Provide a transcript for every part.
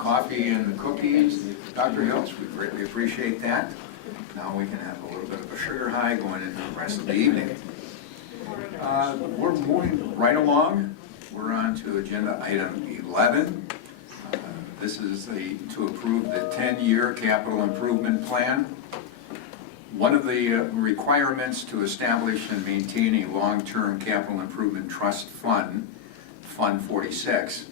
coffee and the cookies. Dr. Hiltz, we greatly appreciate that. Now we can have a little bit of a sugar high going into the rest of the evening. We're moving right along. We're on to agenda item 11. This is to approve the 10-year capital improvement plan. One of the requirements to establish and maintain a long-term capital improvement trust fund, Fund 46,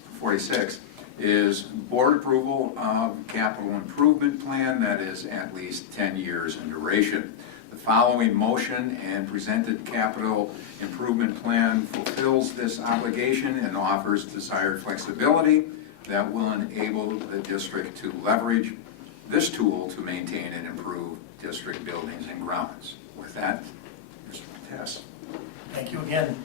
is board approval of capital improvement plan that is at least 10 years in duration. The following motion and presented capital improvement plan fulfills this obligation and offers desired flexibility that will enable the district to leverage this tool to maintain and improve district buildings and grounds. With that, Mr. Tess. Thank you again.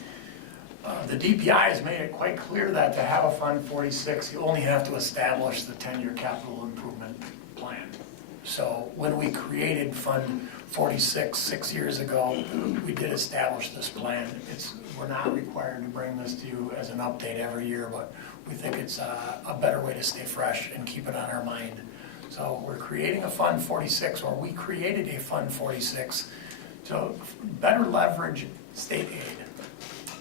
The DPI has made it quite clear that to have a Fund 46, you only have to establish the 10-year capital improvement plan. So when we created Fund 46 6 years ago, we did establish this plan. We're not required to bring this to you as an update every year, but we think it's a better way to stay fresh and keep it on our mind. So we're creating a Fund 46, or we created a Fund 46 to better leverage state aid.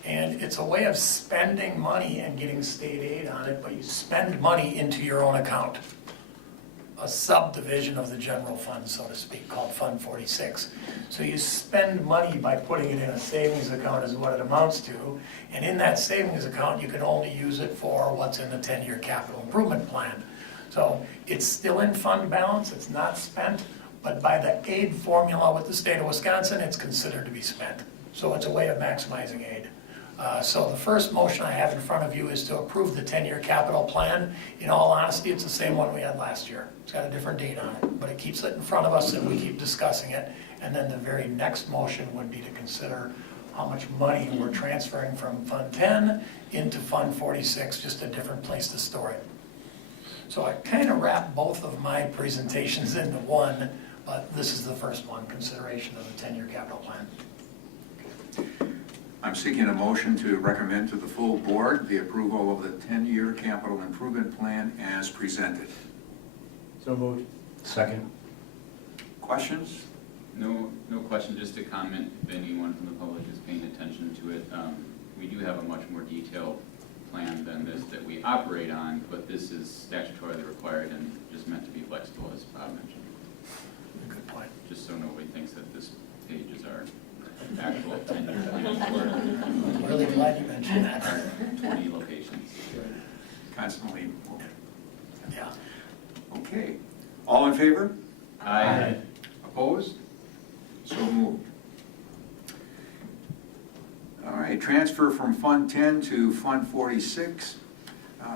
And it's a way of spending money and getting state aid on it, but you spend money into your own account. A subdivision of the general fund, so to speak, called Fund 46. So you spend money by putting it in a savings account is what it amounts to. And in that savings account, you can only use it for what's in the 10-year capital improvement plan. So it's still in fund balance, it's not spent, but by the aid formula with the state of Wisconsin, it's considered to be spent. So it's a way of maximizing aid. So the first motion I have in front of you is to approve the 10-year capital plan. In all honesty, it's the same one we had last year. It's got a different date on it, but it keeps it in front of us and we keep discussing it. And then the very next motion would be to consider how much money we're transferring from Fund 10 into Fund 46, just a different place to store it. So I kind of wrap both of my presentations into one, but this is the first one, consideration of the 10-year capital plan. I'm seeking a motion to recommend to the full board the approval of the 10-year capital improvement plan as presented. So moved. Second. Questions? No question, just a comment if anyone from the public is paying attention to it. We do have a much more detailed plan than this that we operate on, but this is statutorily required and just meant to be flexible, as Bob mentioned. Good point. Just so nobody thinks that this page is our actual 10-year plan I'm really glad you mentioned that. for 20 locations. Constantly moving. Yeah. Okay. All in favor? Aye. Opposed? So moved. All right, transfer from Fund 10 to Fund 46.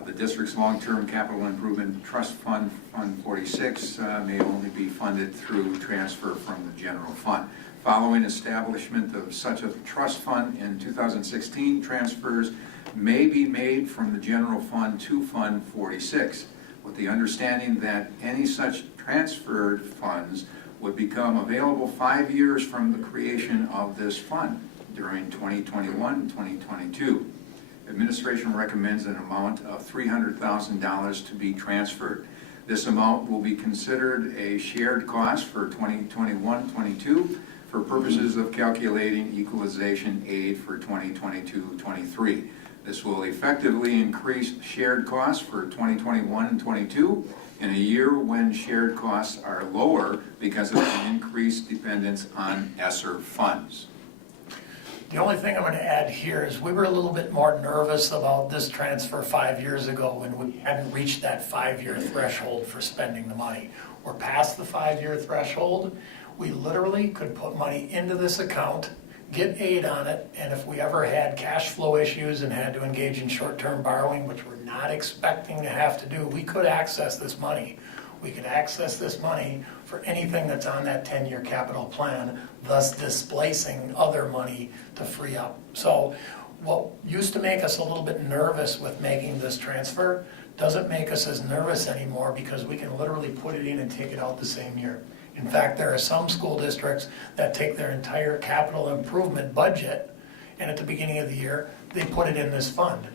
The district's long-term capital improvement trust fund, Fund 46, may only be funded through transfer from the general fund. Following establishment of such a trust fund in 2016, transfers may be made from the general fund to Fund 46, with the understanding that any such transferred funds would become available 5 years from the creation of this fund during 2021 and 2022. Administration recommends an amount of $300,000 to be transferred. This amount will be considered a shared cost for 2021-22 for purposes of calculating equalization aid for 2022-23. This will effectively increase shared costs for 2021 and 22 in a year when shared costs are lower because of the increased dependence on ESSER funds. The only thing I'm going to add here is we were a little bit more nervous about this transfer 5 years ago when we hadn't reached that 5-year threshold for spending the money. We're past the 5-year threshold. We literally could put money into this account, get aid on it, and if we ever had cash flow issues and had to engage in short-term borrowing, which we're not expecting to have to do, we could access this money. We could access this money for anything that's on that 10-year capital plan, thus displacing other money to free up. So what used to make us a little bit nervous with making this transfer doesn't make us as nervous anymore because we can literally put it in and take it out the same year. In fact, there are some school districts that take their entire capital improvement budget and at the beginning of the year, they put it in this fund.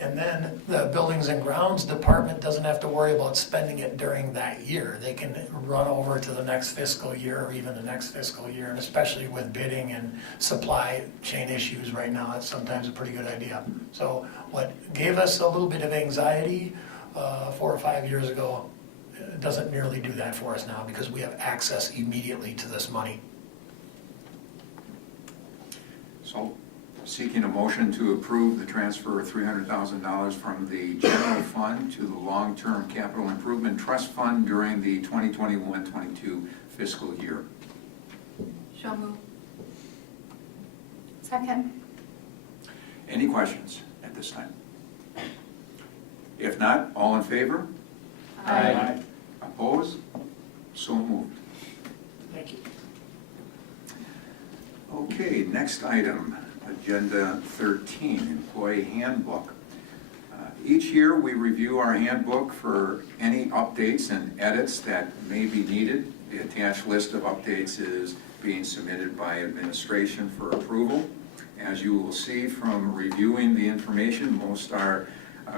And then the Buildings and Grounds Department doesn't have to worry about spending it during that year. They can run over to the next fiscal year or even the next fiscal year, and especially with bidding and supply chain issues right now, it's sometimes a pretty good idea. So what gave us a little bit of anxiety 4 or 5 years ago doesn't nearly do that for us now because we have access immediately to this money. So seeking a motion to approve the transfer of $300,000 from the general fund to the long-term capital improvement trust fund during the 2021-22 fiscal year. So moved. Second. Any questions at this time? If not, all in favor? Aye. Opposed? So moved. Thank you. Okay, next item, Agenda 13, Employee Handbook. Each year, we review our handbook for any updates and edits that may be needed. The attached list of updates is being submitted by administration for approval. As you will see from reviewing the information, most are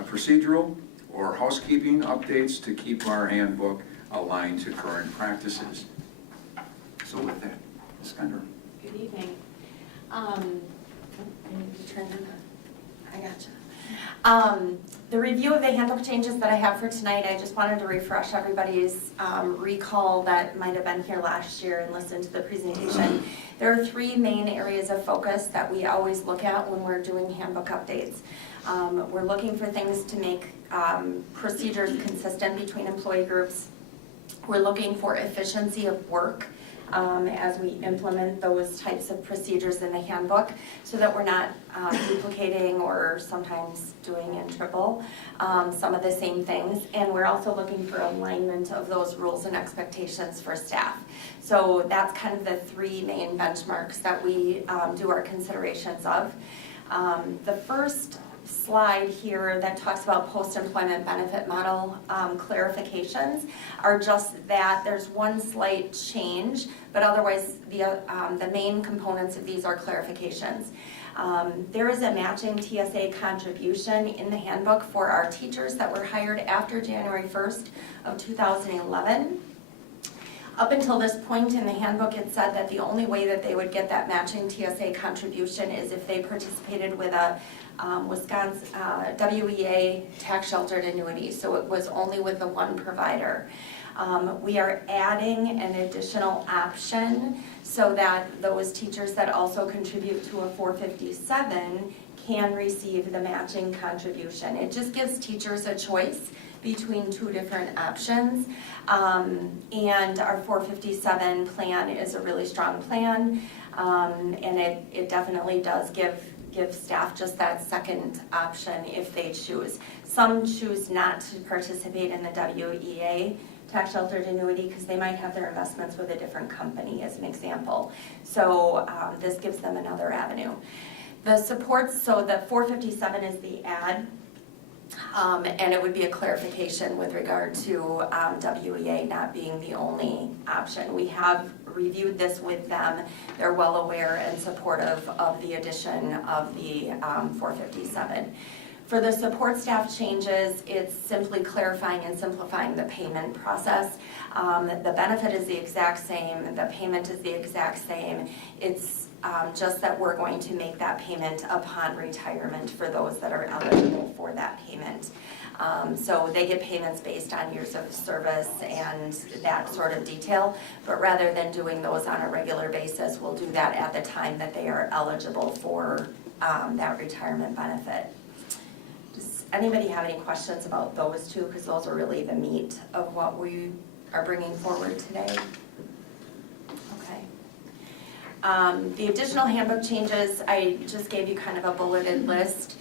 procedural or housekeeping updates to keep our handbook aligned to current practices. So with that, Ms. Skender. Good evening. I need to turn in I gotcha. The review of the handbook changes that I have for tonight, I just wanted to refresh everybody's recall that might have been here last year and listened to the presentation. There are 3 main areas of focus that we always look at when we're doing handbook updates. We're looking for things to make procedures consistent between employee groups. We're looking for efficiency of work as we implement those types of procedures in the handbook so that we're not duplicating or sometimes doing in triple some of the same things. And we're also looking for alignment of those rules and expectations for staff. So that's kind of the 3 main benchmarks that we do our considerations of. The first slide here that talks about post-employment benefit model clarifications are just that. There's one slight change, but otherwise the main components of these are clarifications. There is a matching TSA contribution in the handbook for our teachers that were hired after January 1st of 2011. Up until this point in the handbook, it said that the only way that they would get that matching TSA contribution is if they participated with a Wisconsin WEA tax sheltered annuity. So it was only with the one provider. We are adding an additional option so that those teachers that also contribute to a 457 can receive the matching contribution. It just gives teachers a choice between 2 different options. And our 457 plan is a really strong plan, and it definitely does give staff just that second option if they choose. Some choose not to participate in the WEA tax sheltered annuity because they might have their investments with a different company as an example. So this gives them another avenue. The supports, so the 457 is the add. And it would be a clarification with regard to WEA not being the only option. We have reviewed this with them. They're well aware and supportive of the addition of the 457. For the support staff changes, it's simply clarifying and simplifying the payment process. The benefit is the exact same, the payment is the exact same. It's just that we're going to make that payment upon retirement for those that are eligible for that payment. So they get payments based on years of service and that sort of detail, but rather than doing those on a regular basis, we'll do that at the time that they are eligible for that retirement benefit. Does anybody have any questions about those 2? Because those are really the meat of what we are bringing forward today. The additional handbook changes, I just gave you kind of a bulleted list.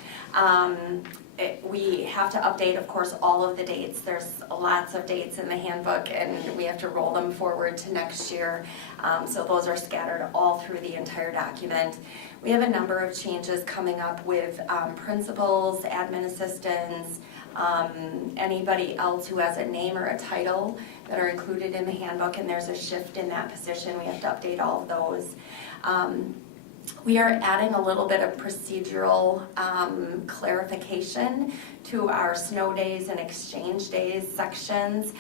We have to update, of course, all of the dates. There's lots of dates in the handbook and we have to roll them forward to next year. So those are scattered all through the entire document. We have a number of changes coming up with principals, admin assistants, anybody else who has a name or a title that are included in the handbook, and there's a shift in that position. We have to update all of those. We are adding a little bit of procedural clarification to our snow days and exchange days sections,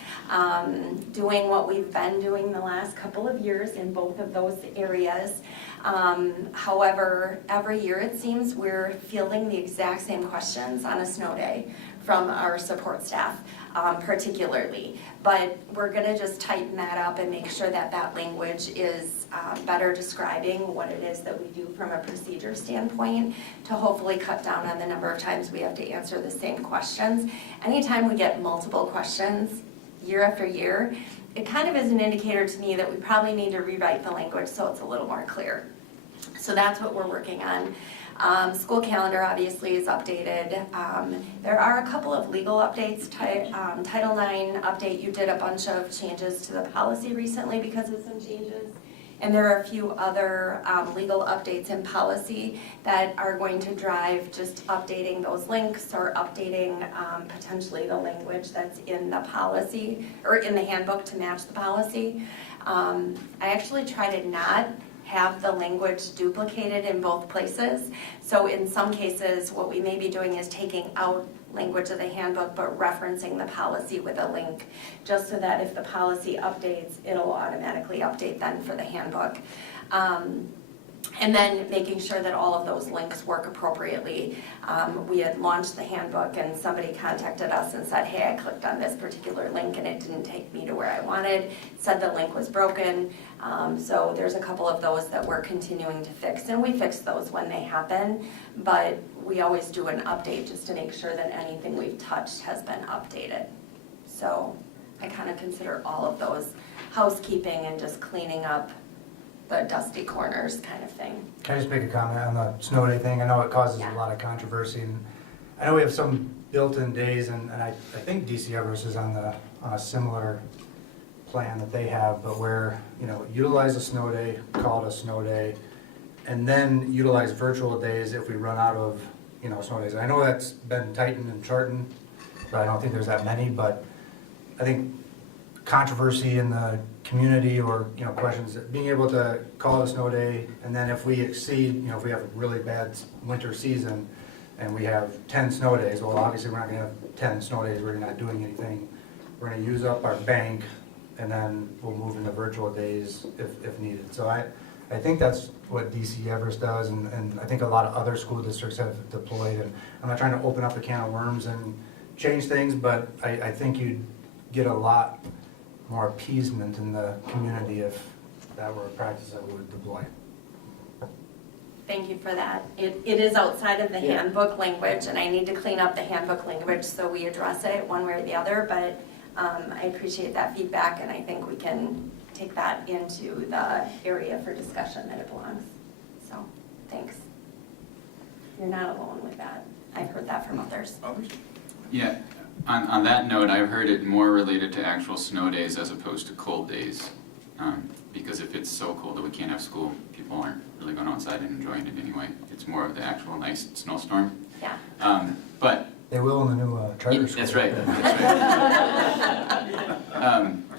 doing what we've been doing the last couple of years in both of those areas. However, every year it seems we're fielding the exact same questions on a snow day from our support staff, particularly. But we're gonna just tighten that up and make sure that that language is better describing what it is that we do from a procedure standpoint to hopefully cut down on the number of times we have to answer the same questions. Anytime we get multiple questions year after year, it kind of is an indicator to me that we probably need to rewrite the language so it's a little more clear. So that's what we're working on. School calendar obviously is updated. There are a couple of legal updates. Title IX update, you did a bunch of changes to the policy recently because of some changes. And there are a few other legal updates in policy that are going to drive just updating those links or updating potentially the language that's in the policy or in the handbook to match the policy. I actually try to not have the language duplicated in both places. So in some cases, what we may be doing is taking out language of the handbook, but referencing the policy with a link, just so that if the policy updates, it'll automatically update then for the handbook. And then making sure that all of those links work appropriately. We had launched the handbook and somebody contacted us and said, hey, I clicked on this particular link and it didn't take me to where I wanted, said the link was broken. So there's a couple of those that we're continuing to fix, and we fix those when they happen, but we always do an update just to make sure that anything we've touched has been updated. So I kind of consider all of those housekeeping and just cleaning up the dusty corners kind of thing. Can I just make a comment on the snow day thing? I know it causes a lot of controversy, and I know we have some built-in days, and I think DC Everest is on a similar plan that they have, but where, you know, utilize a snow day, call it a snow day, and then utilize virtual days if we run out of, you know, snow days. I know that's been tightened and shortened, but I don't think there's that many, but I think controversy in the community or, you know, questions, that being able to call it a snow day, and then if we exceed, you know, if we have a really bad winter season and we have 10 snow days, well, obviously we're not gonna have 10 snow days where you're not doing anything. We're gonna use up our bank, and then we'll move into virtual days if needed. So I think that's what DC Everest does, and I think a lot of other school districts have deployed, and I'm not trying to open up a can of worms and change things, but I think you'd get a lot more appeasement in the community if that were a practice that we would deploy. Thank you for that. It is outside of the Yeah. handbook language, and I need to clean up the handbook language so we address it one way or the other, but I appreciate that feedback, and I think we can take that into the area for discussion that it belongs. So, thanks. You're not alone with that. I've heard that from others. Others? Yeah, on that note, I've heard it more related to actual snow days as opposed to cold days. Because if it's so cold that we can't have school, people aren't really going outside and enjoying it anyway. It's more of the actual nice snowstorm. Yeah. But They will in the new charter school. that's right. That's right.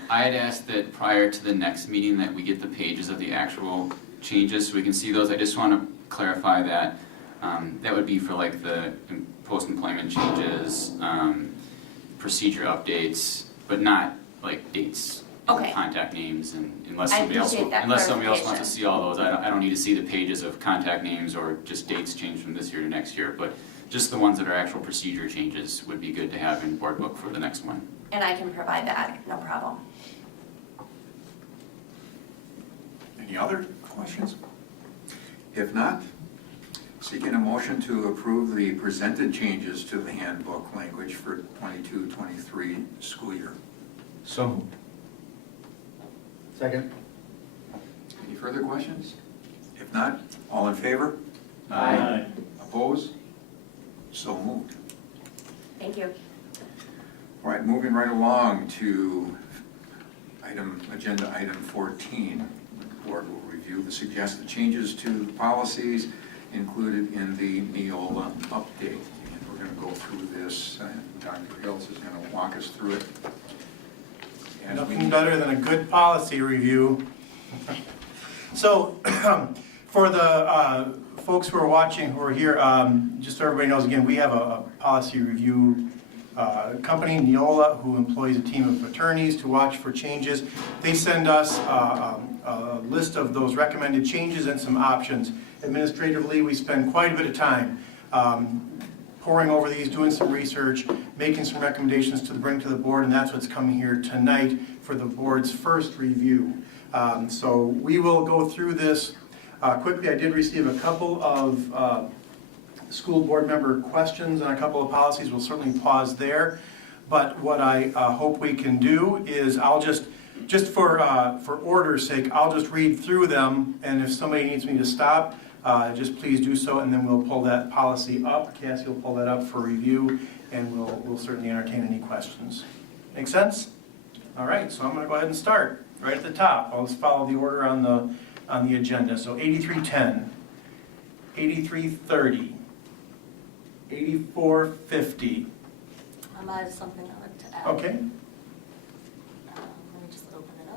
I had asked that prior to the next meeting that we get the pages of the actual changes so we can see those. I just want to clarify that. That would be for like the post-employment changes, procedure updates, but not like dates, Okay. contact names, and unless I somebody else appreciate that wants to clarification. see all those, I don't need to see the pages of contact names or just dates changed from this year to next year, but just the ones that are actual procedure changes would be good to have in board book for the next one. And I can provide that, no problem. Any other questions? If not, seeking a motion to approve the presented changes to the handbook language for 22-23 school year. So moved. Second. Any further questions? If not, all in favor? Aye. Opposed? So moved. Thank you. All right, moving right along to agenda item 14. The board will review the suggested changes to policies included in the Neola update. And we're going to go through this, and Dr. Hills is going to walk us through it. As we- Nothing better than a good policy review. So, For the folks who are watching, who are here, just so everybody knows, again, we have a policy review company, Neola, who employs a team of attorneys to watch for changes. They send us a list of those recommended changes and some options. Administratively, we spend quite a bit of time poring over these, doing some research, making some recommendations to bring to the board, and that's what's coming here tonight for the board's first review. So we will go through this quickly. I did receive a couple of school board member questions on a couple of policies. We'll certainly pause there. But what I hope we can do is I'll just for order's sake, I'll just read through them, and if somebody needs me to stop, just please do so, and then we'll pull that policy up. Cassie will pull that up for review, and we'll certainly entertain any questions. Make sense? All right, so I'm going to go ahead and start right at the top. I'll just follow the order on the agenda. So 8310, 8330, 8450. I have something I'd like to add. Okay. Let me just open it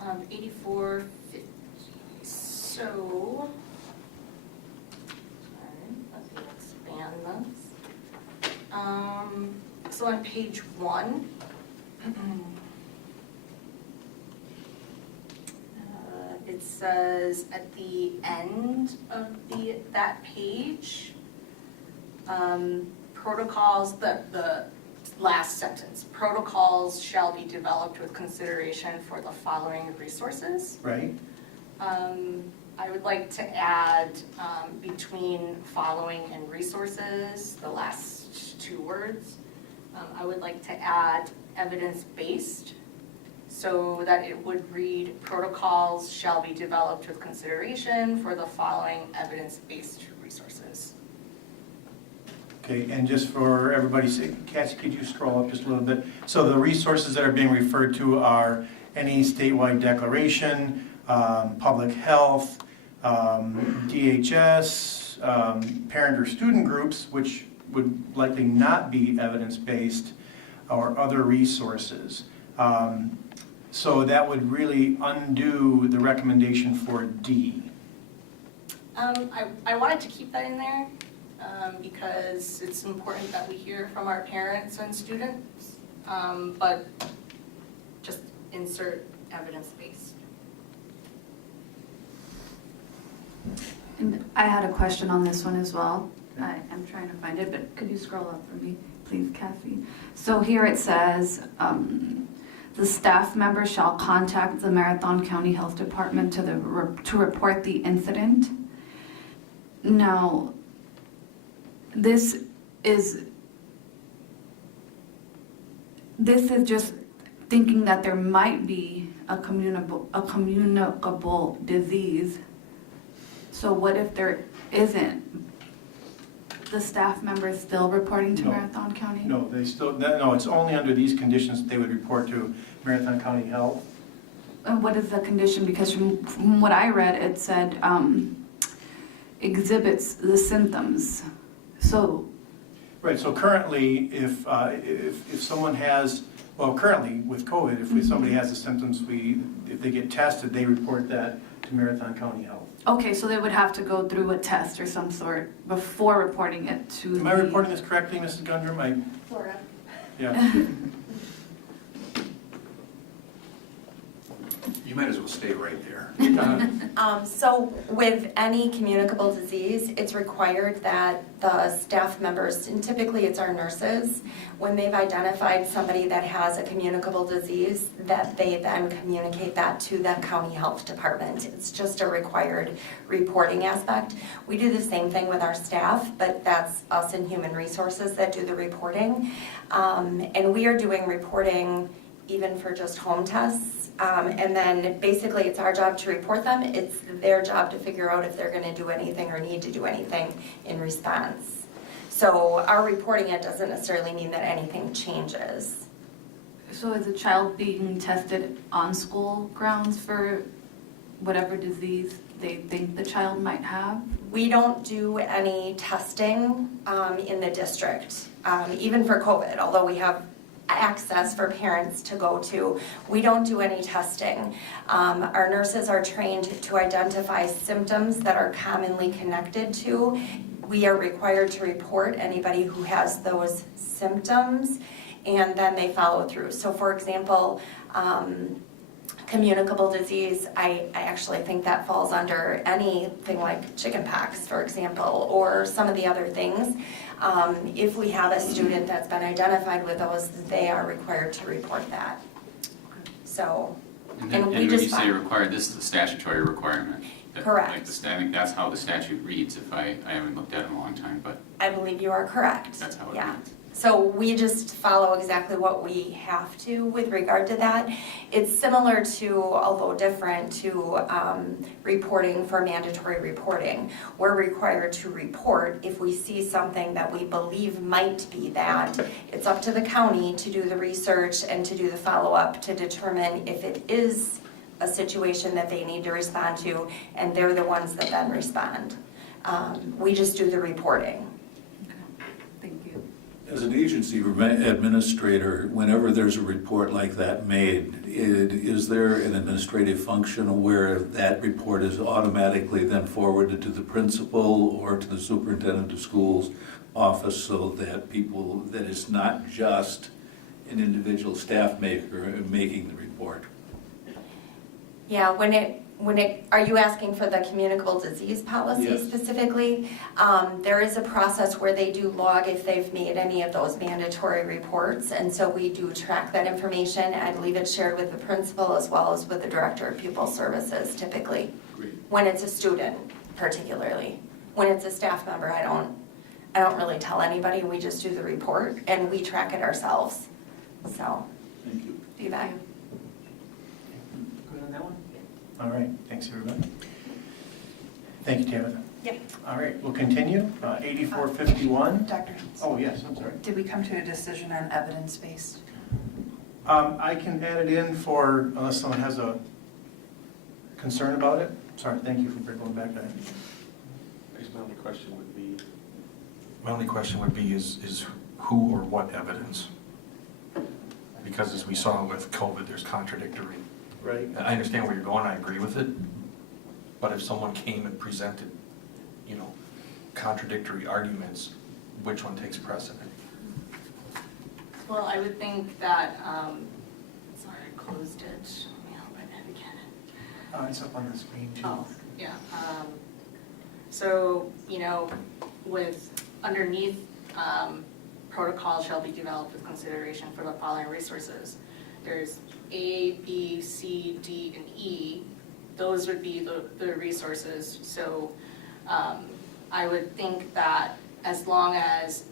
up. 8450. So, sorry, let me expand this. So on page 1, it says at the end of that page, protocols, the last sentence, protocols shall be developed with consideration for the following resources. Right. I would like to add between following and resources, the last 2 words. I would like to add evidence-based, so that it would read, protocols shall be developed with consideration for the following evidence-based resources. Okay, and just for everybody's sake, Cassie, could you scroll up just a little bit? So the resources that are being referred to are any statewide declaration, public health, DHS, parent or student groups, which would likely not be evidence-based, or other resources. So that would really undo the recommendation for D. I wanted to keep that in there because it's important that we hear from our parents and students, but just insert evidence-based. And I had a question on this one as well. I'm trying to find it, but could you scroll up for me, please, Cassie? So here it says, the staff member shall contact the Marathon County Health Department to report the incident. Now, this is just thinking that there might be a communicable disease. So what if there isn't? The staff members still reporting to No. Marathon County? No, no, it's only under these conditions that they would report to Marathon County Health. And what is the condition? Because from what I read, it said exhibits the symptoms. So. Right, so currently, if someone has, well, currently with COVID, if somebody has the symptoms, if they get tested, they report that to Marathon County Health. Okay, so they would have to go through a test or some sort before reporting it to Am I reporting this correctly, Mrs. Gundrum? Florida. Yeah. You might as well stay right there. So with any communicable disease, it's required that the staff members, and typically it's our nurses, when they've identified somebody that has a communicable disease, that they then communicate that to the county health department. It's just a required reporting aspect. We do the same thing with our staff, but that's us in human resources that do the reporting. And we are doing reporting even for just home tests. And then basically it's our job to report them. It's their job to figure out if they're going to do anything or need to do anything in response. So our reporting it doesn't necessarily mean that anything changes. So is a child being tested on school grounds for whatever disease they think the child might have? We don't do any testing in the district, even for COVID, although we have access for parents to go to. We don't do any testing. Our nurses are trained to identify symptoms that are commonly connected to. We are required to report anybody who has those symptoms, and then they follow through. So for example, communicable disease, I actually think that falls under anything like chickenpox, for example, or some of the other things. If we have a student that's been identified with those, they are required to report that. So, And we when just you say required, this is a statutory requirement. Correct. Like I think that's how the statute reads, if I haven't looked at it in a long time, but I believe you are correct. that's how it Yeah. reads. So we just follow exactly what we have to with regard to that. It's similar to, although different, to reporting for mandatory reporting. We're required to report if we see something that we believe might be that. It's up to the county to do the research and to do the follow-up to determine if it is a situation that they need to respond to, and they're the ones that then respond. We just do the reporting. Thank you. As an agency administrator, whenever there's a report like that made, is there an administrative function where that report is automatically then forwarded to the principal or to the superintendent of schools office so that that it's not just an individual staff maker making the report? Yeah, are you asking for the communicable disease policy Yes. specifically? There is a process where they do log if they've made any of those mandatory reports, and so we do track that information. I believe it's shared with the principal as well as with the director of pupil services typically. Great. When it's a student particularly. When it's a staff member, I don't really tell anybody, we just do the report and we track it ourselves. So, Thank you. do that. Good on that one? All right, thanks, everybody. Thank you, Tabitha. Yep. All right, we'll continue. 8451. Dr. Haynes, Oh, yes, I'm sorry. did we come to a decision on evidence-based? I can add it in for, unless someone has a concern about it. Sorry, thank you for going back to that. I guess my only question would be is who or what evidence? Because as we saw with COVID, there's contradictory. Right. I understand where you're going, I agree with it, but if someone came and presented, contradictory arguments, which one takes precedent? Well, I would think that, sorry, I closed it. Let me open it again. It's up on the screen too. Oh, yeah. So, with underneath, protocol shall be developed with consideration for the following resources. There's A, B, C, D, and E. Those would be the resources. So I would think that as long as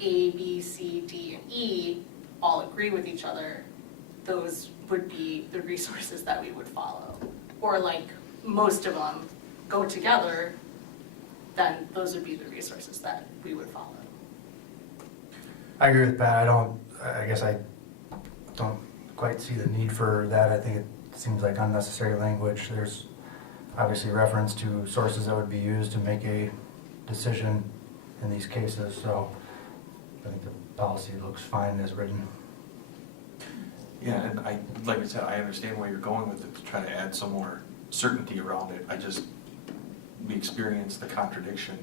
A, B, C, D, and E all agree with each other, those would be the resources that we would follow. Or like most of them go together, then those would be the resources that we would follow. I agree with Pat. I guess I don't quite see the need for that. I think it seems like unnecessary language. There's obviously reference to sources that would be used to make a decision in these cases, so I think the policy looks fine as written. Yeah, and like I said, I understand where you're going with it, to try to add some more certainty around it. We experienced the contradiction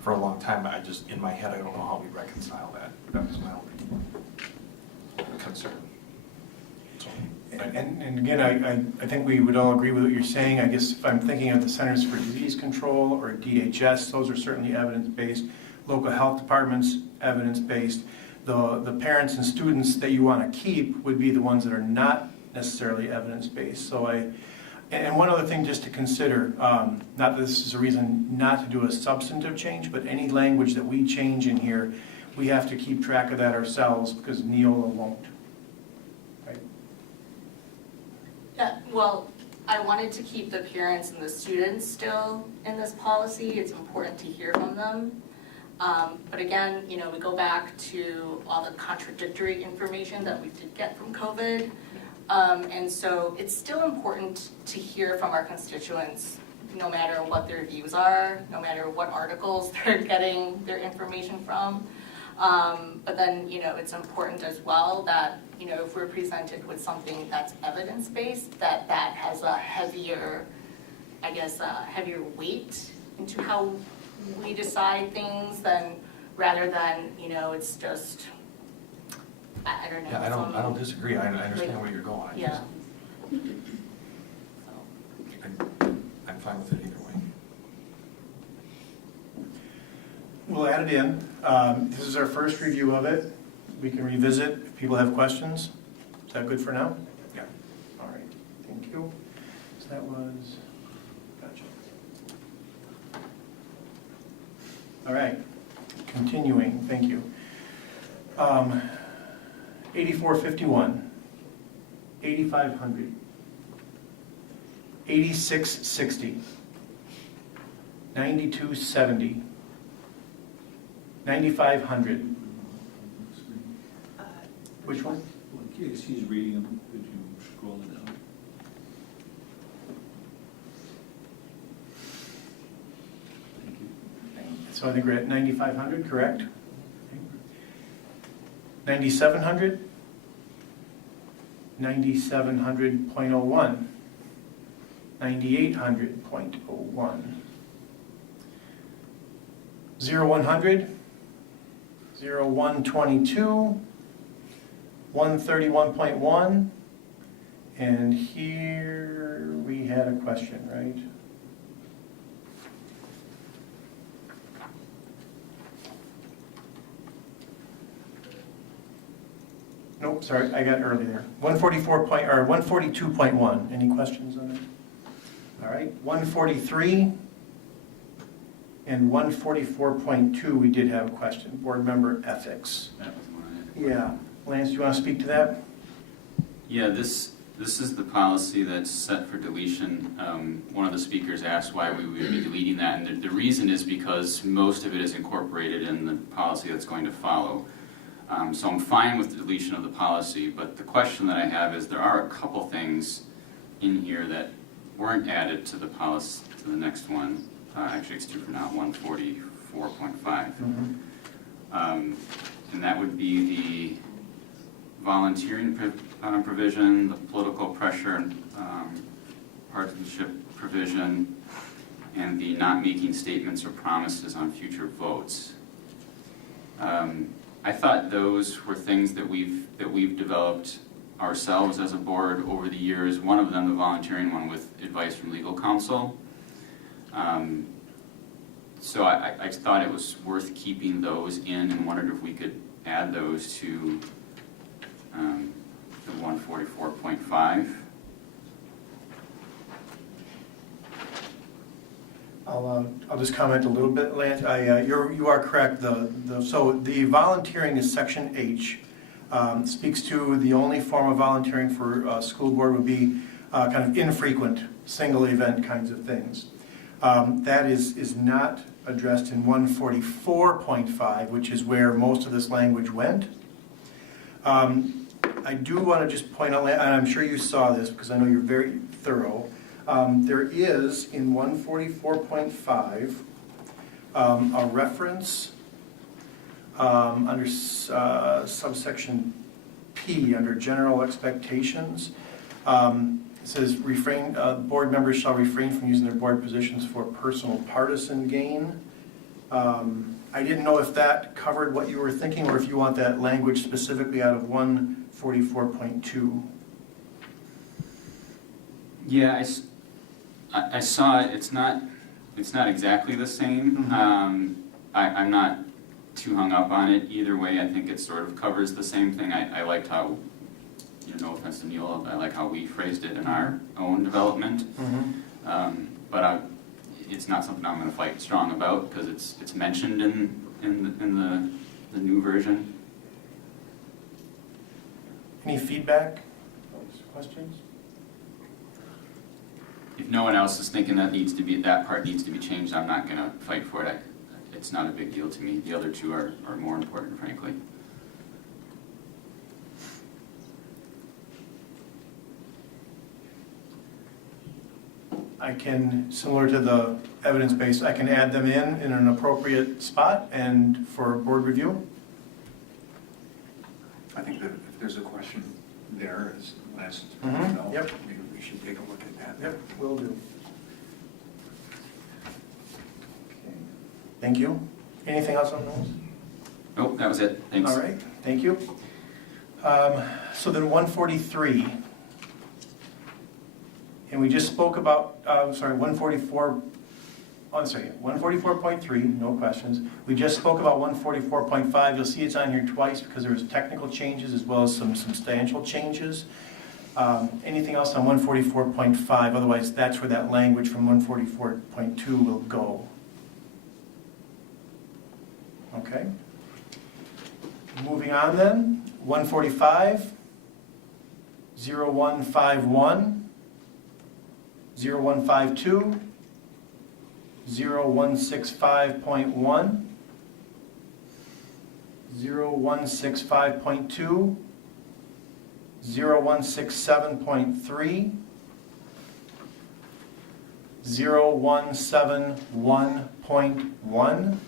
for a long time, but in my head, I don't know how we reconcile that. That was my only concern. So, And again, I think we would all agree with what you're saying. I guess if I'm thinking of the Centers for Disease Control or DHS, those are certainly evidence-based. Local health departments, evidence-based. The parents and students that you want to keep would be the ones that are not necessarily evidence-based. And one other thing just to consider, not that this is a reason not to do a substantive change, but any language that we change in here, we have to keep track of that ourselves because Neola won't. Right? Yeah, well, I wanted to keep the parents and the students still in this policy. It's important to hear from them. But again, we go back to all the contradictory information that we did get from COVID. And so it's still important to hear from our constituents, no matter what their views are, no matter what articles they're getting their information from. But then, it's important as well that, if we're presented with something that's evidence-based, that has a heavier, heavier weight into how we decide things rather than, it's just, I don't know. Yeah, I don't disagree, I understand where you're going. I Yeah. just- I'm fine with it either way. We'll add it in. This is our first review of it. We can revisit if people have questions. Is that good for now? Yeah. All right, thank you. So that was, gotcha. All right, continuing, thank you. 8451, 8500, 8660, 9270, 9500. Which one? In case he's reading them, could you scroll it down? Thank you. So I think we're at 9,500, correct? 9,700? 9,700.01. 9,800.01. 0100? 0122? 131.1? And here we had a question, right? Nope, sorry, I got early there. 142.1. Any questions on it? All right, 143 and 144.2, we did have a question. Board member ethics. That was one. Yeah, Lance, do you want to speak to that? Yeah, this is the policy that's set for deletion. One of the speakers asked why we would be deleting that, and the reason is because most of it is incorporated in the policy that's going to follow. So I'm fine with the deletion of the policy, but the question that I have is there are a couple things in here that weren't added to the policy, to the next one. Actually, it's two for now, 144.5. And that would be the volunteering provision, the political pressure and partisanship provision, and the not making statements or promises on future votes. I thought those were things that we've developed ourselves as a board over the years. One of them, the volunteering one, with advice from legal counsel. So I thought it was worth keeping those in, and wondered if we could add those to the 144.5. I'll just comment a little bit, Lance. You are correct. So the volunteering is section H. Speaks to the only form of volunteering for a school board would be kind of infrequent, single event kinds of things. That is not addressed in 144.5, which is where most of this language went. I do want to just point out, and I'm sure you saw this because I know you're very thorough, there is in 144.5 a reference under subsection P, under general expectations. It says, board members shall refrain from using their board positions for personal partisan gain. I didn't know if that covered what you were thinking, or if you want that language specifically out of 144.2. Yeah, I saw it. It's not exactly the same. I'm not too hung up on it either way. I think it sort of covers the same thing. I liked how, no offense to Neola, I like how we phrased it in our own development. But it's not something I'm going to fight strong about because it's mentioned in the new version. Any feedback? Questions? If no one else is thinking that part needs to be changed, I'm not going to fight for it. It's not a big deal to me. The other two are more important, frankly. I can, similar to the evidence-based, I can add them in an appropriate spot and for board review. I think that if there's a question there, as last, Yep. maybe we should take a look at that. Yep, will do. Okay. Thank you. Anything else on those? Nope, that was it, thanks. All right, thank you. So then 143. And we just spoke about, 144, oh, sorry, 144.3, no questions. We just spoke about 144.5. You'll see it's on here twice because there was technical changes as well as some substantial changes. Anything else on 144.5? Otherwise, that's where that language from 144.2 will go. Okay. Moving on then, 145, 0151, 0152, 0165.1, 0165.2, 0167.3, 0171.1,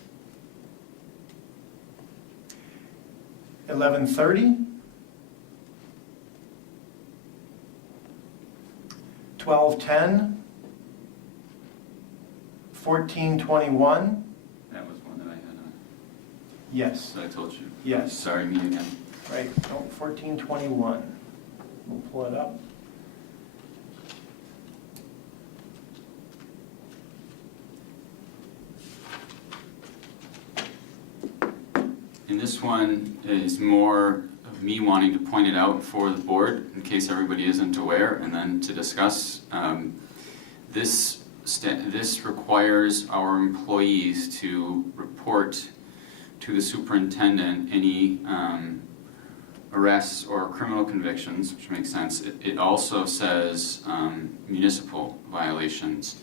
1130, 1210, 1421, That was one that I had on, yes, that I told you. yes, Sorry, me again. right, no, 1421. We'll pull it up. And this one is more of me wanting to point it out for the board, in case everybody isn't aware, and then to discuss. This requires our employees to report to the superintendent any arrests or criminal convictions, which makes sense. It also says municipal violations,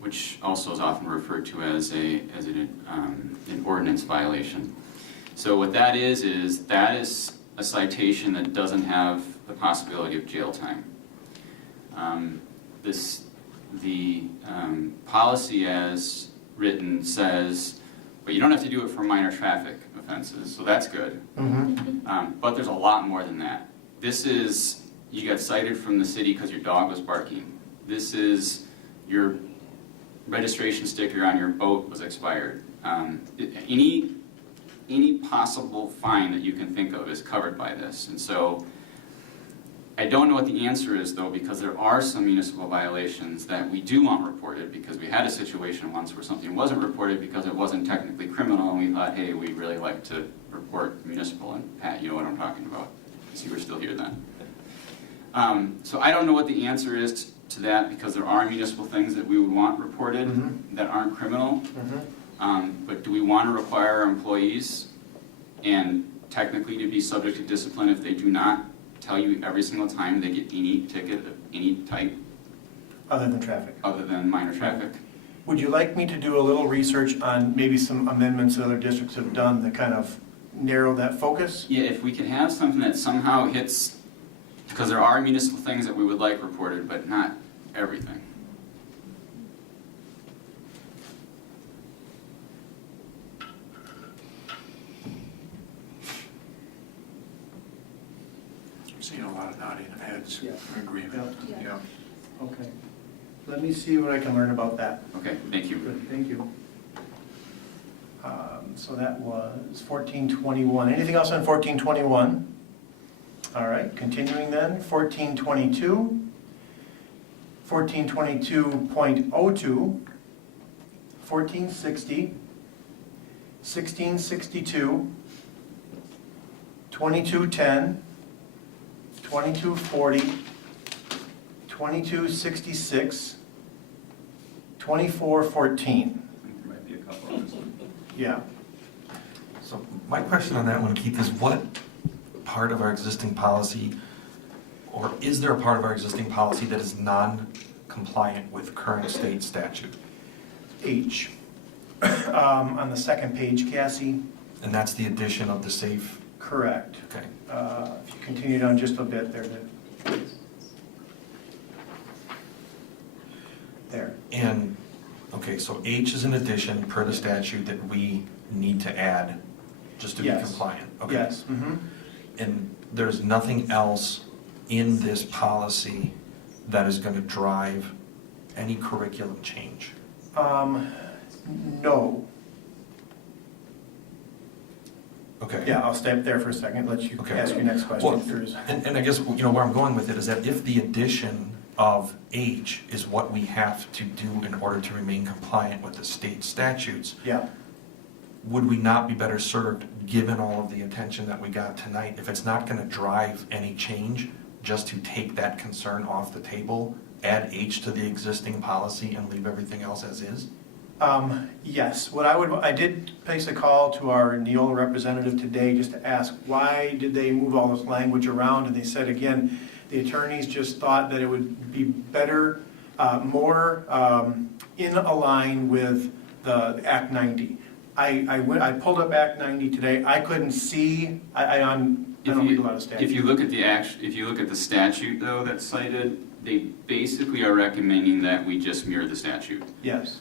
which also is often referred to as an ordinance violation. So what that is a citation that doesn't have the possibility of jail time. The policy as written says, but you don't have to do it for minor traffic offenses, so that's good. But there's a lot more than that. This is, you got cited from the city because your dog was barking. This is your registration sticker on your boat was expired. Any possible fine that you can think of is covered by this. And so I don't know what the answer is, though, because there are some municipal violations that we do want reported, because we had a situation once where something wasn't reported because it wasn't technically criminal, and we thought, hey, we'd really like to report municipal, and Pat, you know what I'm talking about, because you were still here then. So I don't know what the answer is to that, because there are municipal things that we would want reported that aren't criminal. But do we want to require our employees, and technically to be subject to discipline if they do not tell you every single time they get any ticket of any type? Other than traffic. Other than minor traffic? Would you like me to do a little research on maybe some amendments that other districts have done that kind of narrow that focus? Yeah, if we can have something that somehow hits, because there are municipal things that we would like reported, but not everything. I'm seeing a lot of nodding of heads, Yeah. agreement, yeah. Okay. Let me see what I can learn about that. Okay, thank you. Good, thank you. So that was 1421. Anything else on 1421? All right, continuing then, 1422, 1422.02, 1460, 1662, 2210, 2240, 2266, 2414. I think there might be a couple on this one. Yeah. So my question on that one, Keith, is what part of our existing policy, or is there a part of our existing policy that is non-compliant with current state statute? H. On the second page, Cassie. And that's the addition of the safe, Correct. okay. If you continue down just a bit there. There. And, okay, so H is an addition per the statute that we need to add just to be Yes. compliant? Okay. Yes. And there's nothing else in this policy that is going to drive any curriculum change. No. Okay. Yeah, I'll stay up there for a second, let you Okay. ask your next question Well, if there is. and I guess, you know, where I'm going with it is that if the addition of age is what we have to do in order to remain compliant with the state statutes, Yeah, would we not be better served, given all of the attention that we got tonight, if it's not gonna drive any change, just to take that concern off the table, add H to the existing policy and leave everything else as is? yes, I did place a call to our Neola representative today just to ask, why did they move all this language around? And they said, again, the attorneys just thought that it would be better, more in align with the Act 90. I pulled up Act 90 today, I couldn't see, I don't read a lot of statutes. If you look at the statute though that's cited, they basically are recommending that we just mirror the statute. Yes,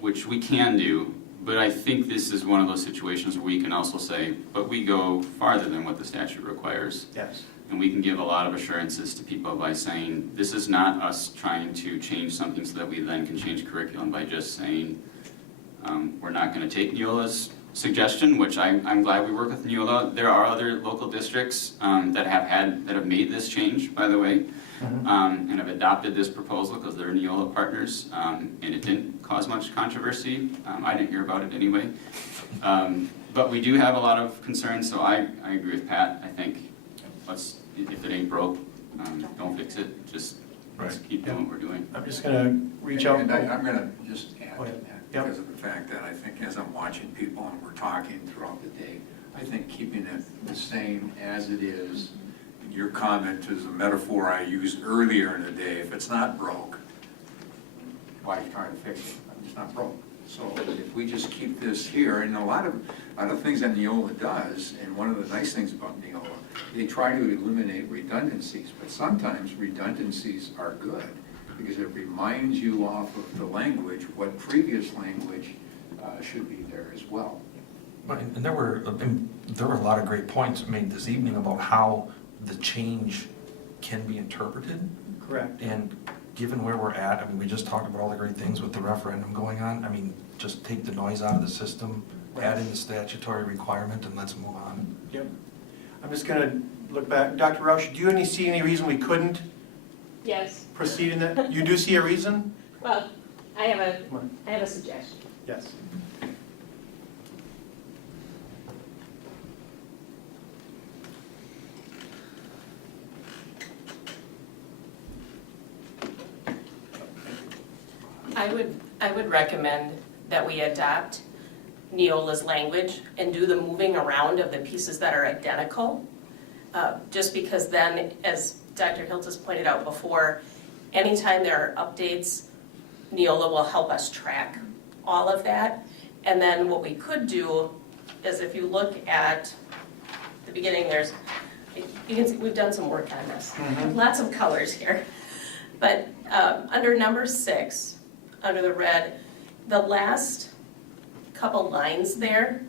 Which we can do, but I think this is one of those situations where we can also say, but we go farther than what the statute requires. yes. And we can give a lot of assurances to people by saying, this is not us trying to change something so that we then can change curriculum by just saying, we're not going to take Neola's suggestion, which I'm glad we work with Neola. There are other local districts that have made this change, by the way, and have adopted this proposal because they're Neola partners, and it didn't cause much controversy. I didn't hear about it anyway. But we do have a lot of concerns, so I agree with Pat. I think if it ain't broke, don't fix it. Let's keep doing what we're doing. I'm just gonna reach out. And I'm gonna just add Go to ahead. that, Yep. because of the fact that I think as I'm watching people and we're talking throughout the day, I think keeping it the same as it is, your comment is a metaphor I used earlier in the day, if it's not broke, why try to fix it? It's not broke. So if we just keep this here, and a lot of things that Neola does, and one of the nice things about Neola, they try to eliminate redundancies, but sometimes redundancies are good, because it reminds you off of the language, what previous language should be there as well. And there were a lot of great points made this evening about how the change can be interpreted. Correct. And given where we're at, I mean, we just talked about all the great things with the referendum going on. I mean, just take the noise out of the system, add in the statutory requirement, and let's move on. Yep. I'm just gonna look back. Dr. Roush, do you see any reason we couldn't Yes, proceed in that? You do see a reason? well, I Come on. have a suggestion. Yes. I would recommend that we adopt Neola's language and do the moving around of the pieces that are identical. Just because then, as Dr. Hilt has pointed out before, anytime there are updates, Neola will help us track all of that. And then what we could do is, if you look at the beginning, you can see we've done some work on this. Lots of colors here. But under number 6, under the red, the last couple lines there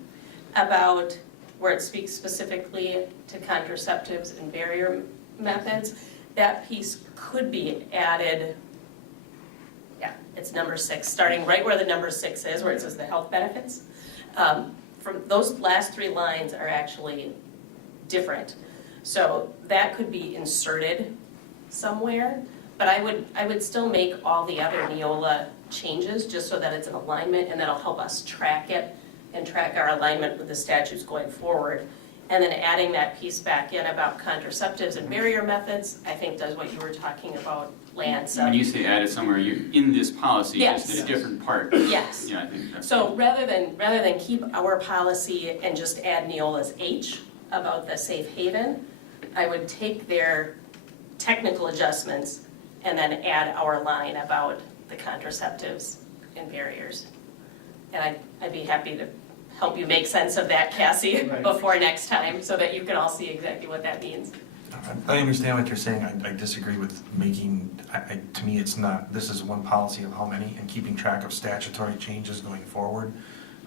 about where it speaks specifically to contraceptives and barrier methods, that piece could be added, yeah, it's number 6, starting right where the number 6 is, where it says the health benefits. From those last 3 lines are actually different. So that could be inserted somewhere, but I would still make all the other Neola changes just so that it's in alignment, and that'll help us track it and track our alignment with the statutes going forward. And then adding that piece back in about contraceptives and barrier methods, I think does what you were talking about, Lance. When you say added somewhere, you're in this policy, Yes. just in a different part. Yes. Yeah, I think that's. So rather than keep our policy and just add Neola's H about the safe haven, I would take their technical adjustments and then add our line about the contraceptives and barriers. And I'd be happy to help you make sense of that, Cassie, Right. before next time, so that you can all see exactly what that means. I understand what you're saying. I disagree with making, to me, it's not, this is one policy of how many, and keeping track of statutory changes going forward,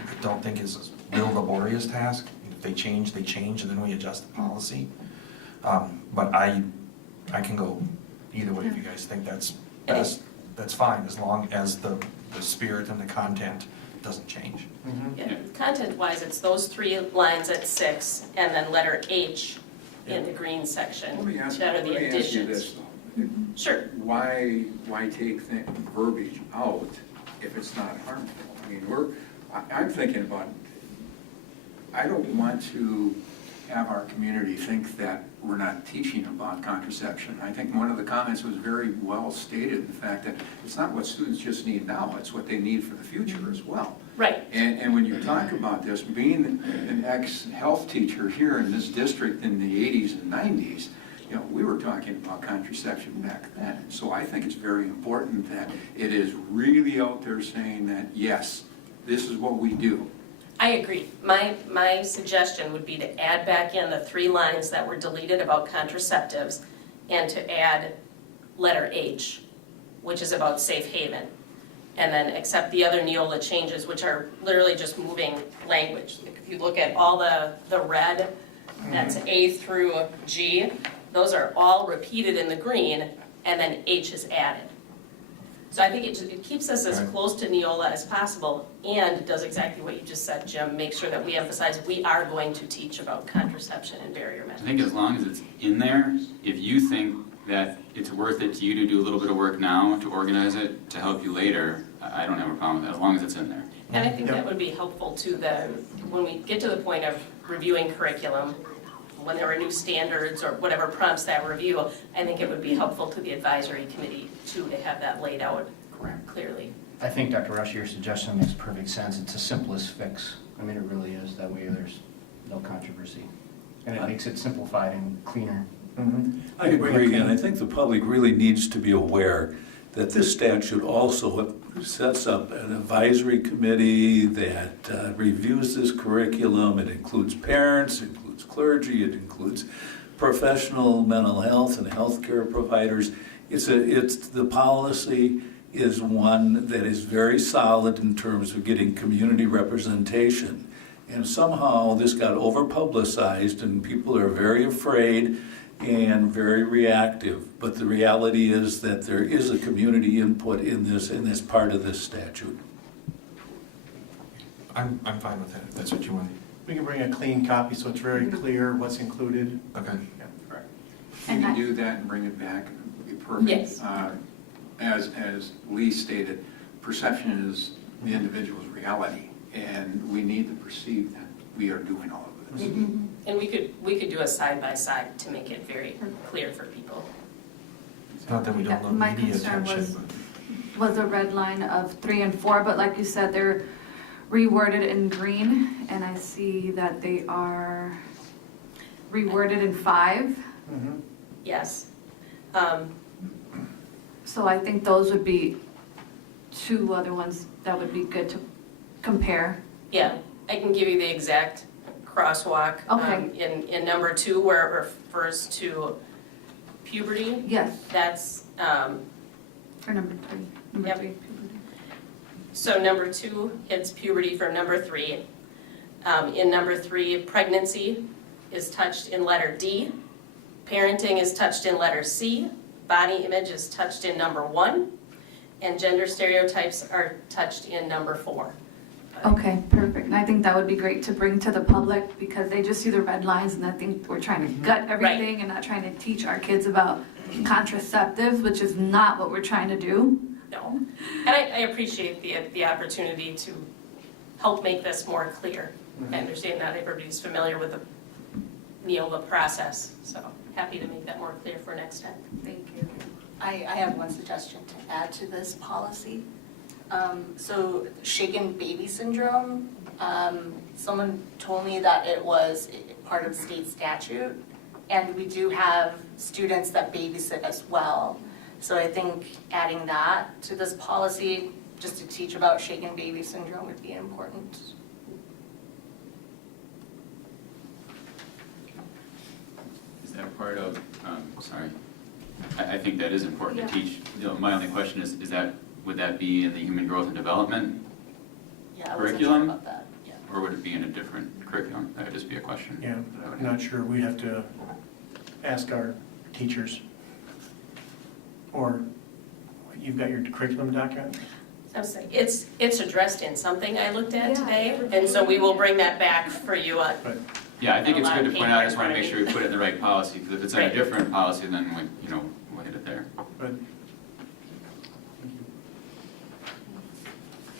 I don't think is a real laborious task. if they change, and then we adjust the policy. But I can go either way if you guys think that's best, that's fine, as long as the spirit and the content doesn't change. Yeah, content-wise, it's those 3 lines at 6, and then letter H in the green section. Let me ask that are the you additions. this, though. Sure. Why take the verbiage out if it's not harmful? I mean, I'm thinking about, I don't want to have our community think that we're not teaching about contraception. I think one of the comments was very well stated, the fact that it's not what students just need now, it's what they need for the future as well. Right. And when you talk about this, being an ex-health teacher here in this district in the 80s and 90s, you know, we were talking about contraception back then. So I think it's very important that it is really out there saying that, yes, this is what we do. I agree. My suggestion would be to add back in the 3 lines that were deleted about contraceptives and to add letter H, which is about safe haven. And then accept the other Neola changes, which are literally just moving language. If you look at all the red, that's A through G, those are all repeated in the green, and then H is added. So I think it keeps us as close to Neola as possible, and it does exactly what you just said, Jim. Make sure that we emphasize we are going to teach about contraception and barrier I methods. think as long as it's in there, if you think that it's worth it to you to do a little bit of work now to organize it to help you later, I don't have a problem with that, as long as it's in there. And I think that would be helpful to when we get to the point of reviewing curriculum, when there are new standards or whatever prompts that review, I think it would be helpful to the advisory committee too, to have that laid out clearly. I think, Dr. Rush, your suggestion makes perfect sense. It's the simplest fix. I mean, it really is. That way there's no controversy. And it makes it simplified and cleaner. I agree, and I think the public really needs to be aware that this statute also sets up an advisory committee that reviews this curriculum. It includes parents, it includes clergy, it includes professional mental health and healthcare providers. The policy is one that is very solid in terms of getting community representation. And somehow this got over-publicized and people are very afraid and very reactive. But the reality is that there is a community input in this part of this statute. I'm fine with that, if that's what you want. We can bring a clean copy so it's very clear what's included. Okay. Yeah, correct. If you can do that and bring it back, it would be perfect. Yes. As Lee stated, perception is the individual's reality, and we need to perceive that we are doing all of this. And we could do a side-by-side to make it very clear for people. It's not that we don't love My media concern attention, was a red line of 3 and 4, but like you said, they're reworded in green, and I see that they are reworded in 5. Yes. So I think those would be 2 other ones that would be good to compare. Yeah, I can give you the exact crosswalk. Okay. In number 2, where it refers to puberty, Yes, that's, for number 3. Number Yep. 3, puberty. so number 2, it's puberty for number 3. In number 3, pregnancy is touched in letter D. Parenting is touched in letter C. Body image is touched in number 1. And gender stereotypes are touched in number 4. Okay, perfect. And I think that would be great to bring to the public because they just see the red lines and I think we're trying to gut everything and not trying to teach our kids about contraceptives, which is not what we're trying to do. No. And I appreciate the opportunity to help make this more clear. I understand not everybody's familiar with the Neola process, so happy to make that more clear for next time. Thank you. I have one suggestion to add to this policy. So shaken baby syndrome, someone told me that it was part of state statute, and we do have students that babysit as well. So I think adding that to this policy, just to teach about shaken baby syndrome would be important. Is that part of, sorry, I think that is important to teach. My only question is would that be in the human growth and development Yeah, I wasn't sure curriculum? about that, yeah. Or would it be in a different curriculum? That would just be a question. Yeah, that I would I'm have. not sure, we'd have to ask our teachers. Or, you've got your curriculum document? I was saying, it's addressed in something I looked at Yeah. today, and so we will bring that back for you on. Yeah, I think it's A lot good of to point out, I paper just want to in make front sure of we put it in the right policy, because if it's in a Right. different policy, then we'll hit it there. Good.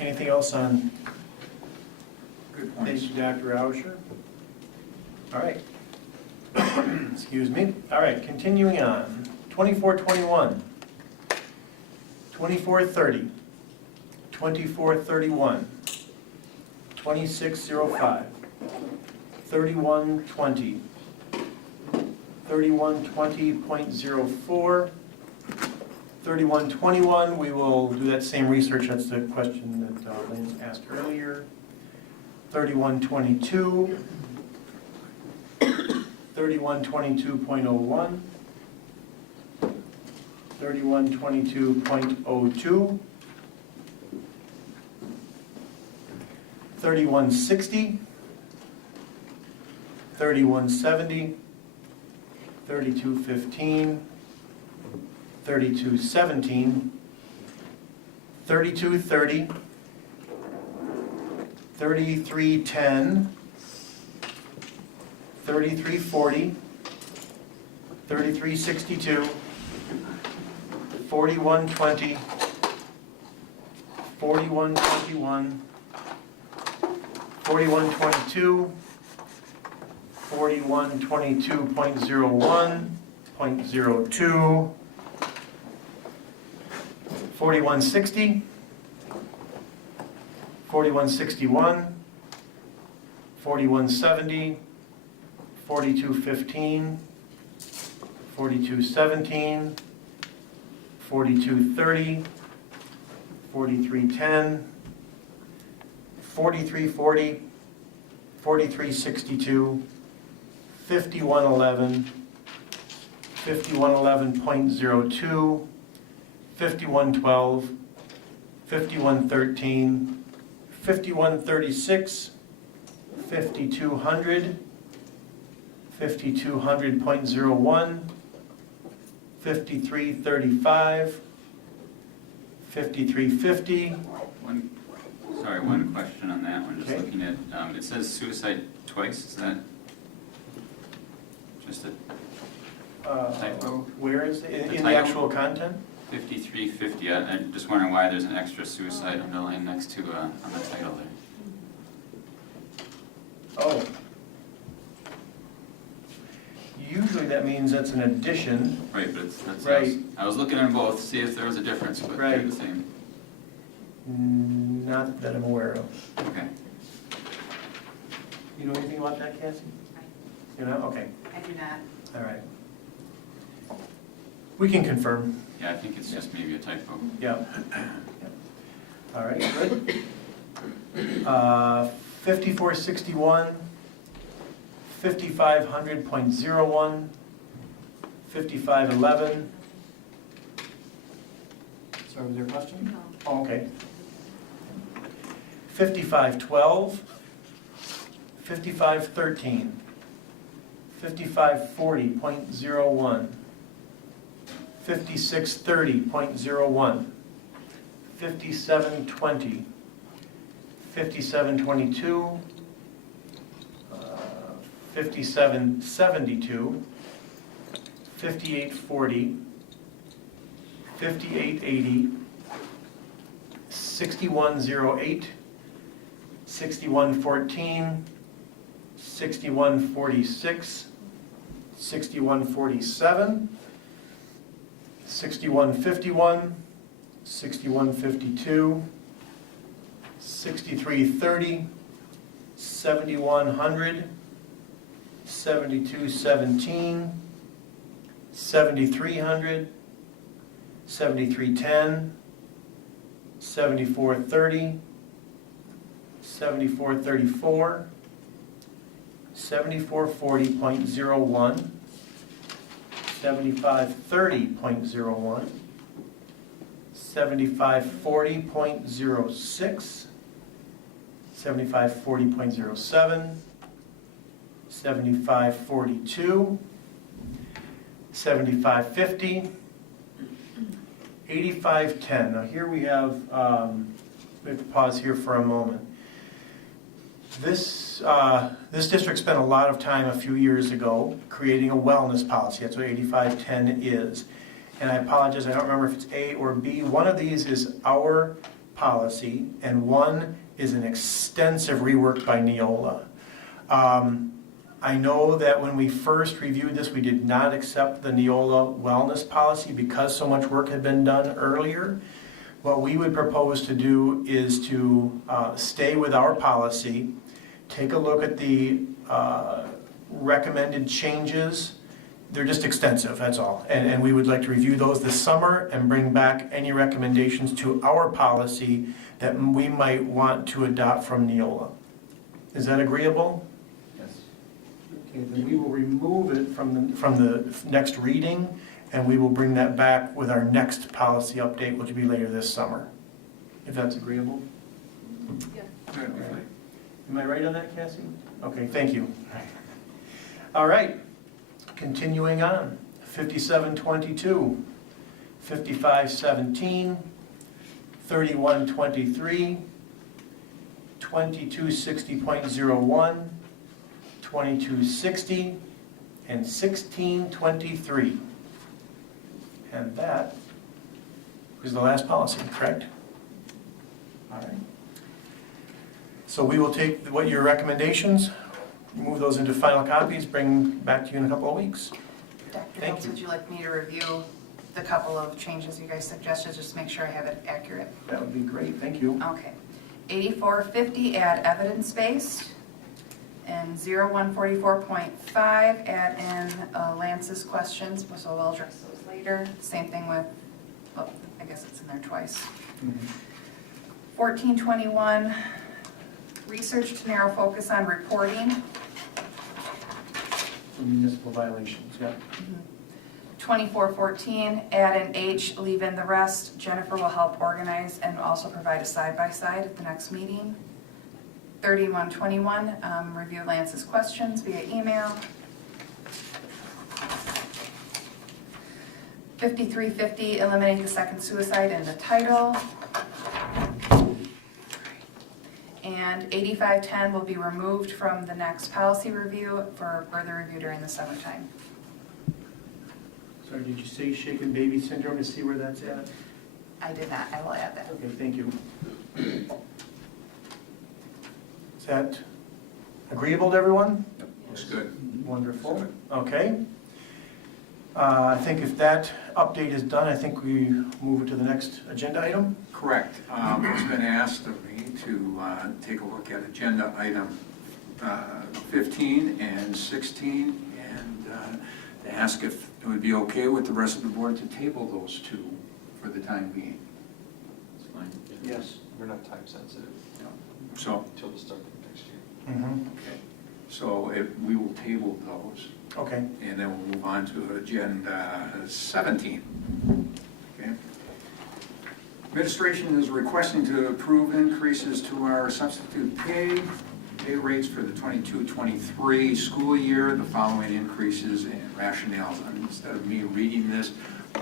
Anything else on, Good point. thank you, Dr. Rauscher? All right. Excuse me. All right, continuing on. 2421, 2430, 2431, 2605, 3120, 3120.04, 3121, we will do that same research, that's the question that Lance asked earlier. 3122, 3122.01, 3122.02, 3160, 3170, 3215, 3217, 3230, 3310, 3340, 3362, 4120, 4121, 4122, 4122.01, 0.02, 4160, 4161, 4170, 4215, 4217, 4230, 4310, 4340, 4362, 5111, 5111.02, 5112, 5113, 5136, 5200, 5200.01, 5335, 5350. One question on that one, just Okay. looking at, it says suicide twice, is that just a typo? Where is it? The In the title? actual content? 5350, I'm just wondering why there's an extra suicide underline next to, on the title there. Oh. Usually that means that's an addition. Right, but that's, Right. I was looking at them both, to see if there was a difference, but they're Right. the same. Not that I'm aware of. Okay. You know anything about that, Cassie? You know, okay, I do not. all right. We can confirm. Yeah, I think it's just maybe a typo. Yeah. All right, good. 5461, 5500.01, 5511. Sorry, was there a question? No. Oh, okay. 5512, 5513, 5540.01, 5630.01, 5720, 5722, 5772, 5840, 5880, 6108, 6114, 6146, 6147, 6151, 6152, 6330, 7100, 7217, 7300, 7310, 7430, 7434, 7440.01, 7530.01, 7540.06, 7540.07, 7542, 7550, 8510. Now here we have to pause here for a moment. This district spent a lot of time a few years ago creating a wellness policy. That's what 8510 is. And I apologize, I don't remember if it's A or B. One of these is our policy, and one is an extensive rework by Neola. I know that when we first reviewed this, we did not accept the Neola wellness policy because so much work had been done earlier. What we would propose to do is to stay with our policy, take a look at the recommended changes. They're just extensive, that's all. And we would like to review those this summer and bring back any recommendations to our policy that we might want to adopt from Neola. Is that agreeable? Yes. Okay, then we will remove it from the next reading, and we will bring that back with our next policy update, which will be later this summer, if that's agreeable. That'd be fine. Am I right on that, Cassie? Okay, thank you. All right, continuing on, 5722, 5517, 3123, 2260.01, 2260, and 1623. And that is the last policy, correct? All right. So we will take what your recommendations, move those into final copies, bring back to you in a couple of weeks. Dr. Thank Hiltz, you. would you like me to review the couple of changes you guys suggested, just to make sure I have it accurate? That would be great, thank you. Okay. 8450, add evidence-based. And 0144.5, add in Lance's questions, so we'll address those later. Same thing with, oh, I guess it's in there twice. 1421, research to narrow focus on reporting. For municipal violations, yeah. 2414, add an H, leave in the rest. Jennifer will help organize and also provide a side-by-side at the next meeting. 3121, review Lance's questions via email. 5350, eliminate the second suicide in the title. And 8510 will be removed from the next policy review for further review during the summertime. Sorry, did you say shaken baby syndrome to see where that's at? I did not, I will add that. Okay, thank you. Is that agreeable to everyone? Looks good. Wonderful, okay. I think if that update is done, I think we move to the next agenda item. Correct. It's been asked of me to take a look at agenda item 15 and 16 and to ask if it would be okay with the rest of the board to table those two for the time being. It's fine. Yes. We're not time sensitive So, until the start of next year. okay. So we will table those. Okay. And then we'll move on to agenda 17. Okay. Administration is requesting to approve increases to our substitute pay rates for the 22-23 school year. The following increases and rationales. And instead of me reading this,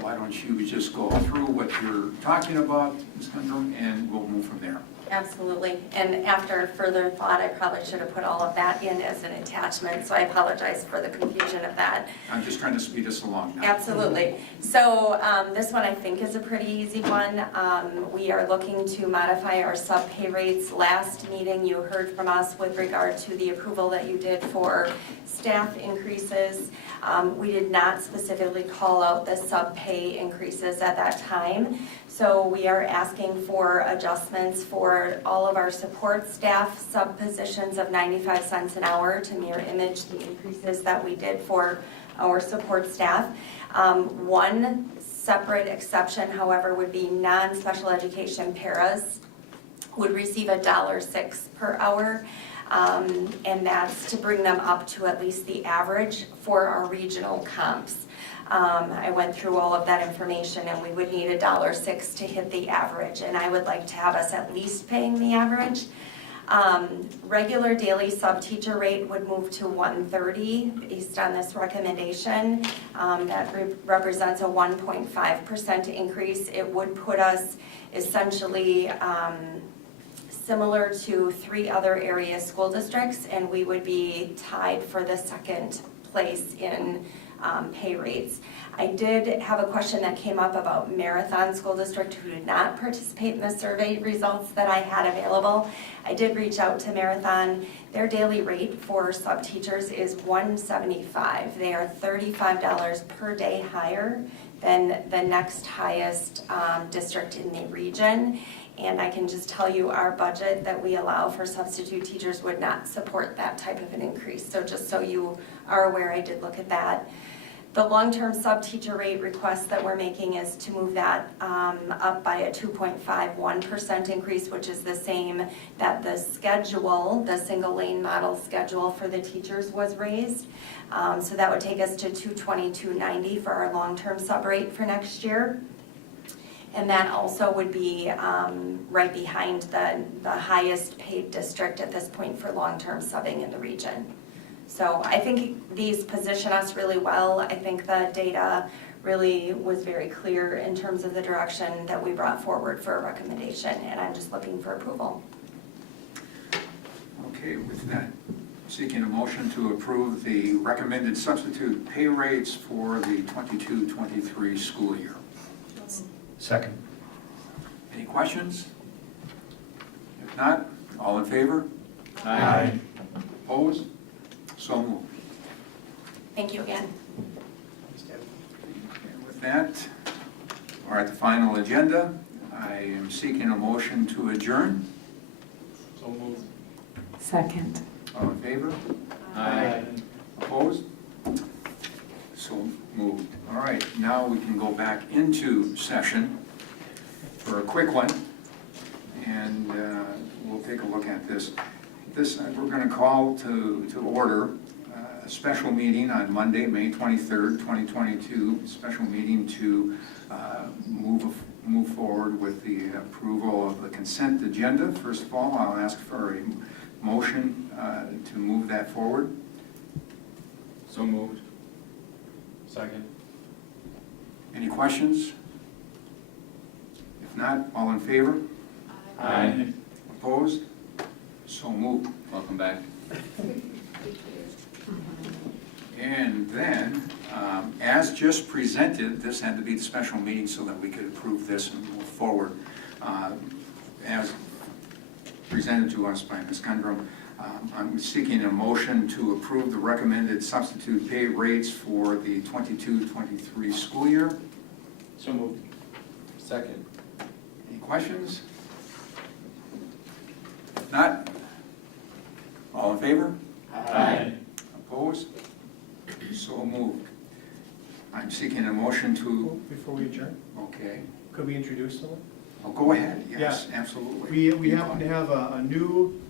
why don't you just go through what you're talking about, Ms. Hunter, and we'll move from there. Absolutely. And after further thought, I probably should have put all of that in as an attachment, so I apologize for the confusion of that. I'm just trying to speed us along now. Absolutely. So this one I think is a pretty easy one. We are looking to modify our sub-pay rates. Last meeting you heard from us with regard to the approval that you did for staff increases. We did not specifically call out the sub-pay increases at that time. So we are asking for adjustments for all of our support staff sub-positions of 95 cents an hour to mirror image the increases that we did for our support staff. One separate exception, however, would be non-special education paras would receive $1.06 per hour. And that's to bring them up to at least the average for our regional comps. I went through all of that information and we would need $1.06 to hit the average, and I would like to have us at least paying the average. Regular daily sub-teacher rate would move to 130 based on this recommendation. That represents a 1.5% increase. It would put us essentially similar to 3 other area school districts, and we would be tied for the second place in pay rates. I did have a question that came up about Marathon School District, who did not participate in the survey results that I had available. I did reach out to Marathon. Their daily rate for sub-teachers is $175. They are $35 per day higher than the next highest district in the region. And I can just tell you our budget that we allow for substitute teachers would not support that type of an increase. So just so you are aware, I did look at that. The long-term sub-teacher rate request that we're making is to move that up by a 2.51% increase, which is the same that the schedule, the single lane model schedule for the teachers was raised. So that would take us to $222.90 for our long-term sub rate for next year. And that also would be right behind the highest paid district at this point for long-term subbing in the region. So I think these position us really well. I think the data really was very clear in terms of the direction that we brought forward for a recommendation, and I'm just looking for approval. Okay, with that, seeking a motion to approve the recommended substitute pay rates for the 22-23 school year. Second. Any questions? If not, all in favor? Aye. Opposed? So moved. Thank you again. And with that, we're at the final agenda. I am seeking a motion to adjourn. So moved. Second. All in favor? Aye. Opposed? So moved. All right, now we can go back into session for a quick one, and we'll take a look at this. We're going to call to order a special meeting on Monday, May 23rd, 2022, special meeting to move forward with the approval of the consent agenda. First of all, I'll ask for a motion to move that forward. So moved. Second. Any questions? If not, all in favor? Aye. Opposed? So moved. Welcome back. And then, as just presented, this had to be the special meeting so that we could approve this and move forward. As presented to us by Ms. Gundrum, I'm seeking a motion to approve the recommended substitute pay rates for the 22-23 school year. So moved. Second. Any questions? If not, all in favor? Aye. Opposed? So moved. I'm seeking a motion to, Before we adjourn, okay. could we introduce someone? Oh, go ahead, yes, absolutely. We happen to have a new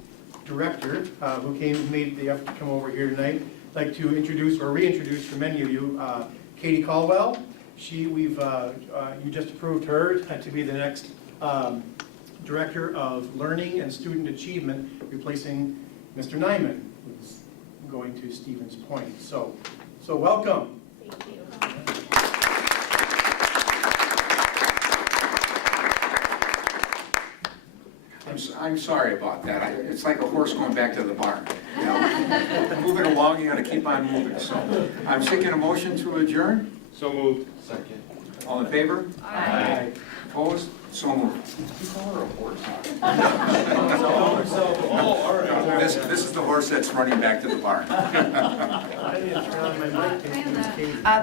director who made the effort to come over here tonight. I'd like to introduce or reintroduce for many of you, Katie Caldwell. You just approved her to be the next Director of Learning and Student Achievement, replacing Mr. Nyman, who's going to Stevens Point. So welcome. Thank you. I'm sorry about that. It's like a horse going back to the barn. You know, moving along, you gotta keep on moving. So I'm seeking a motion to adjourn. So moved. Second. All in favor? Aye. Opposed? So moved. You call her a horse? Oh, all right. This is the horse that's running back to the barn.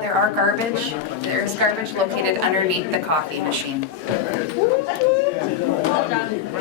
There are garbage. There's garbage located underneath the coffee machine.